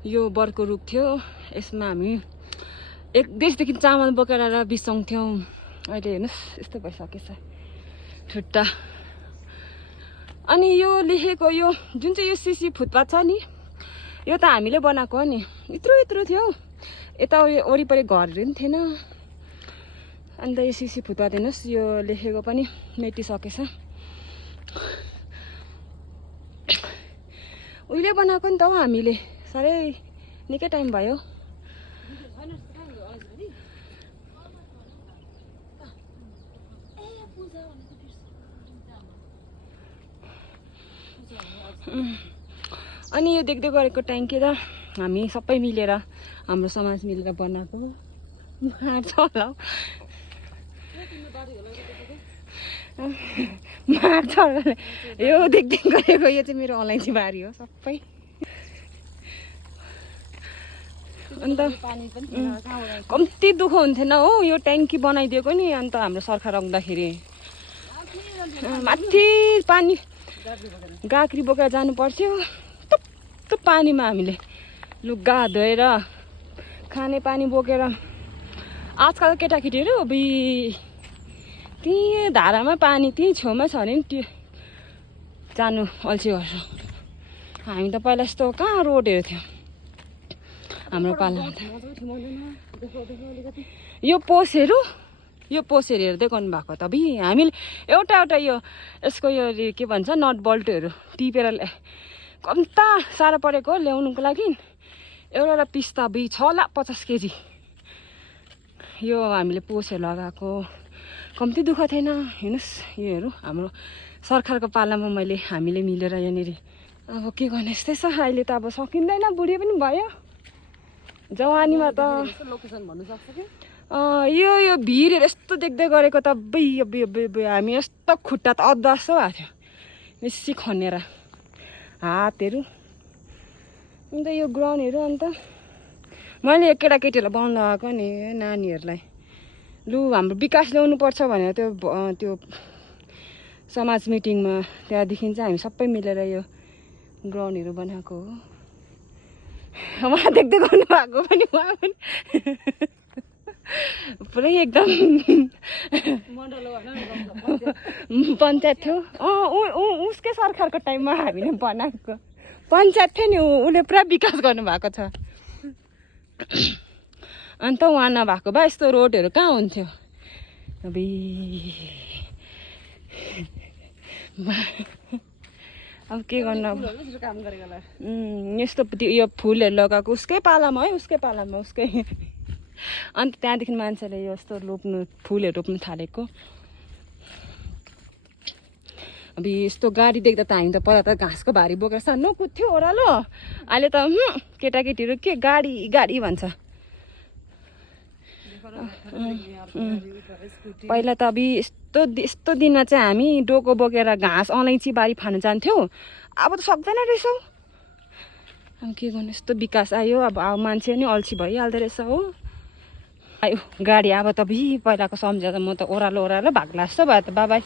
यो बरको रुख थियो, यसमा हामी एक देशदेखि चामल बोकेर बिसाउँथ्यौँ। अहिले हेर्नुहोस् यस्तो भइसकेछ ठुट्टा। अनि यो लेखेको यो जुन चाहिँ यो सिसी फुटपाथ छ नि, यो त हामीले बनाएको हो नि। यत्रो यत्रो थियो, यता वरिपरि घरहरू पनि थिएन। अन्त यो सिसी फुटपाथ हेर्नुहोस्, यो लेखेको पनि मेटिसकेछ। उहिले बनाएको नि त हौ हामीले, साह्रै निकै टाइम भयो। अनि यो देख्दै गरेको ट्याङ्की त हामी सबै मिलेर, हाम्रो समाज मिलेर बनाएको मार्छ होला मार्छ होला। यो देख्दै गरेको यो चाहिँ मेरो अलैँची बारी हो सबै। अन्त कम्ती दुःख हुन्थेन हो यो ट्याङ्की बनाइदिएको नि। अन्त हाम्रो सरकार आउँदाखेरि माथि पानी गाग्री बोकेर जानु पर्थ्यो। त्यो पानीमा हामीले लुगा धोएर खाने पानी बोकेर। आजकल केटाकेटीहरू त्यहीँ धारामा पानी त्यहीँ छेउमा छ भने नि त्यो जानु अल्छी गर्छ। हामी त पहिला यस्तो कहाँ रोडहरू थियो हाम्रो पालामा। यो पोसहरू हेर्दै गर्नु भएको त हामीले एउटा यो यसको यो के भन्छ नट बल्टहरू टिपेर कम्ता साह्रो परेको ल्याउनुको लागि। एउटा पिस्ता 6,50,000 केजी यो हामीले पोसहरू लगाएको। कम्ती दुःख थिएन। हेर्नुहोस् योहरू हाम्रो सरकारको पालामा हामीले मिलेर यहाँनिर। अब के गर्ने, यस्तै छ। अहिले त अब सकिँदैन, बुढी पनि भयो। जवानीमा त लोकेसन भन्नु सक्छ कि यो भिरहरू यस्तो देख्दै गरेको त हामी यस्तो खुट्टा त अदबास भएको थियो बेसी खनेर हातहरू। अन्त यो ग्राउन्डहरू अन्त मैले केटाकेटीहरूलाई बनाउनु लगाएको नि नानीहरूलाई। लु हाम्रो विकास ल्याउनु पर्छ भनेर त्यो समाज मिटिङमा, त्यहाँदेखि चाहिँ हामी सबै मिलेर यो ग्राउन्डहरू बनाएको हो। उहाँ देख्दै गर्नु भएको पनि उहाँ पनि पुरै एकदम पञ्चायत थियो। उसकै सरकारको टाइममा हामीले बनाएको पञ्चायत थियो नि। उसले पुरा विकास गर्नुभएको छ। अन्त उहाँ नभएको भए यस्तो रोडहरू कहाँ हुन्थ्यो। अब के गर्नु, यस्तो यो फुलहरू लगाएको उसकै पालामा है, उसकै पालामा उसकै। अन्त त्यहाँदेखि मान्छेले यो यस्तो फुलहरू रोप्नु थालेको। अब यस्तो गाडी देख्दा त हामी त पहिला त घाँसको भारी बोकेर सानो कुद्थ्यो ओह्रालो। अहिले त केटाकेटीहरू के गाडी भन्छ। पहिला त अब यस्तो दिनमा चाहिँ हामी डोको बोकेर घाँस अलैँची बारी फाल्नु जान्थ्यौँ। अब त सक्दैन रहेछौ। अब के गर्नु, यस्तो विकास आयो। अब मान्छे नि अल्छी भइहाल्दो रहेछ हो। आयो गाडी। अब त पहिलाको सम्झेर म त ओह्रालो भाग्ला जस्तो भयो त बाबा।